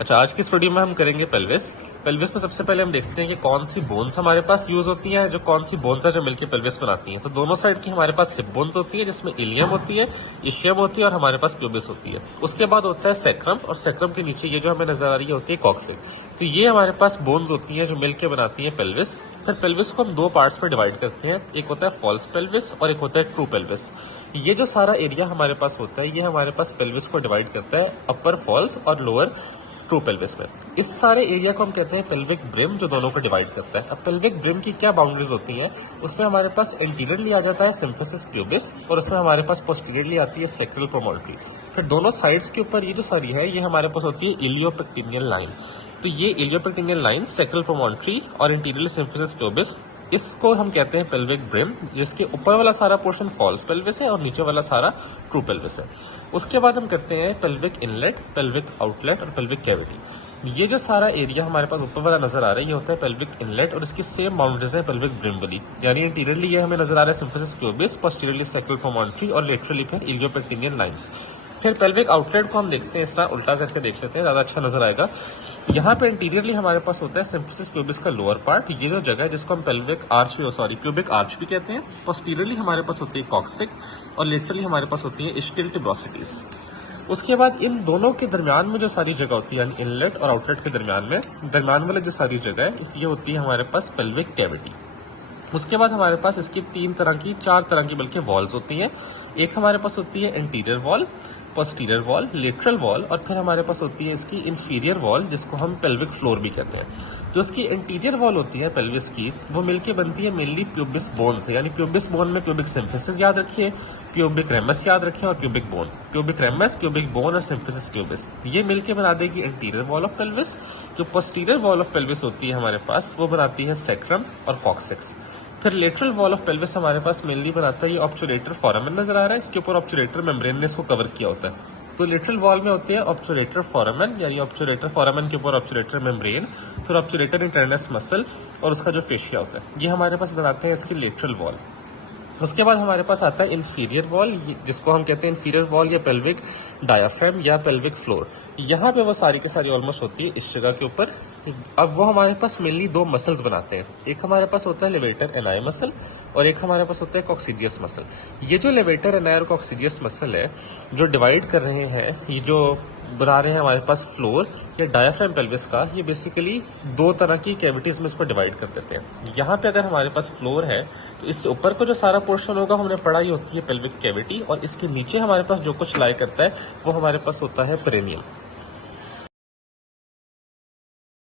अच्छा, आज की इस वीडियो में हम करेंगे पेल्विस। पेल्विस में सबसे पहले हम देखते हैं कि कौन सी बोन्स हमारे पास यूज होती हैं, जो कौन सी बोन्स है जो मिलकर पेल्विस बनाती हैं। तो दोनों साइड की हमारे पास हिप बोन्स होती है, जिसमें इलियम होती है, इशियम होती है और हमारे पास प्यूबिस होती है। उसके बाद होता है सैक्रम, और सैक्रम के नीचे ये जो हमें नजर आ रही है होती है कॉक्सिक। तो ये हमारे पास बोन्स होती हैं जो मिलकर बनाती हैं पेल्विस। फिर पेल्विस को हम दो पार्ट्स में डिवाइड करते हैं, एक होता है फॉल्स पेल्विस और एक होता है ट्रू पेल्विस। ये जो सारा एरिया हमारे पास होता है, ये हमारे पास पेल्विस को डिवाइड करता है अपर फॉल्स और लोअर ट्रू पेल्विस में। इस सारे एरिया को हम कहते हैं पेल्विक ब्रिम, जो दोनों को डिवाइड करता है। अब पेल्विक ब्रिम की क्या बाउंड्रीज होती हैं, उसमें हमारे पास एंटीरियरली आ जाता है सिम्फिसिस प्यूबिस, और उसमें हमारे पास पोस्टीरियरली आती है सैक्रल प्रोमोल्ट्री। फिर दोनों साइड्स के ऊपर ये जो सारी है, ये हमारे पास होती है इलियोपेक्टिनियल लाइन। तो ये इलियोपेक्टिनियल लाइन, सैक्रल प्रोमोल्ट्री और एंटीरियर सिम्फिसिस प्यूबिस, इसको हम कहते हैं पेल्विक ब्रिम, जिसके ऊपर वाला सारा पोर्शन फॉल्स पेल्विस है और नीचे वाला सारा ट्रू पेल्विस है। उसके बाद हम कहते हैं पेल्विक इनलेट, पेल्विक आउटलेट और पेल्विक कैविटी। ये जो सारा एरिया हमारे पास ऊपर वाला नजर आ रहा है, ये होता है पेल्विक इनलेट, और इसकी सेम बाउंड्रीज है पेल्विक ब्रिम वाली। यानी इंटीरियरली ये हमें नजर आ रहा है सिम्फिसिस प्यूबिस, पोस्टीरियरली सैक्रल प्रोमोल्ट्री और लेटरली फिर इलियोपेक्टिनियल लाइंस। फिर पेल्विक आउटलेट को हम देखते हैं, इस तरह उल्टा करके देख लेते हैं, ज्यादा अच्छा नजर आएगा। यहाँ पे इंटीरियरली हमारे पास होता है सिम्फिसिस प्यूबिस का लोअर पार्ट, ये जो जगह है जिसको हम पेल्विक आर्च प्यूबिक आर्च भी कहते हैं। पोस्टीरियरली हमारे पास होती है कॉक्सिक और लेटरली हमारे पास होती है इस्टियल ट्यूबरोसिटीज। उसके बाद इन दोनों के दरमियान में जो सारी जगह होती है, यानी इनलेट और आउटलेट के दरमियान वाले जो सारी जगह है, ये होती है हमारे पास पेल्विक कैविटी। उसके बाद हमारे पास इसकी चार तरह की बल्कि वॉल्स होती हैं। एक हमारे पास होती है interior wall, posterior wall, lateral wall, और फिर हमारे पास होती है इसकी इंफीरियर वॉल, जिसको हम पेल्विक फ्लोर भी कहते हैं। जो इसकी इंटीरियर वॉल होती है पेल्विस की, वो मिलके बनती है मेनली प्यूबिस बोन से। यानी प्यूबिस बोन में प्यूबिक सिम्फिसिस याद रखिए, प्यूबिक रेमस याद रखें और pubic bone. Pubic ramus, pubic bone और सिम्फिसिस प्यूबिस, ये मिलके बना देगी इंटीरियर वॉल ऑफ पेल्विस। जो पोस्टीरियर वॉल ऑफ पेल्विस होती है हमारे पास, वो बनाती है सैक्रम और कॉक्सिक्स। फिर लेटरल वॉल ऑफ पेल्विस हमारे पास मेनली बनाता है ये ऑब्चुलेटर फोरामेन नजर आ रहा है, इसके ऊपर ऑब्चुलेटर मेम्ब्रेन ने इसको कवर किया होता है। तो लेटरल वॉल में होती है ऑब्चुलेटर फोरामेन, यानी ऑब्चुलेटर फोरामेन के ऊपर ऑब्चुलेटर मेम्ब्रेन, फिर ऑब्चुलेटर इंटरनस मसल और उसका जो फेशिया होता है, ये हमारे पास बनाते हैं इसकी लेटरल वॉल। उसके बाद हमारे पास आता है इंफीरियर वॉल, जिसको हम कहते हैं इंफीरियर वॉल या पेल्विक डायाफ्राम या पेल्विक फ्लोर। यहाँ पे वो सारी की सारी ऑलमोस्ट होती है इस जगह के ऊपर। अब वो हमारे पास मेनली दो मसल्स बनाते हैं, एक हमारे पास होता है लेवेटर एनाई मसल और एक हमारे पास होता है कॉक्सीडियस मसल। ये जो लेवेटर एनाई और कॉक्सीडियस मसल है, जो डिवाइड कर रहे हैं, ये जो बना रहे हैं हमारे पास फ्लोर या डायाफ्राम पेल्विस का, ये बेसिकली दो तरह की कैविटीज में इसको डिवाइड कर देते हैं। यहाँ पे अगर हमारे पास फ्लोर है, तो इससे ऊपर का जो सारा पोर्शन होगा हमने पढ़ा, ही होती है पेल्विक कैविटी, और इसके नीचे हमारे पास जो कुछ लाई करता है वो हमारे पास होता है पेरिनियम।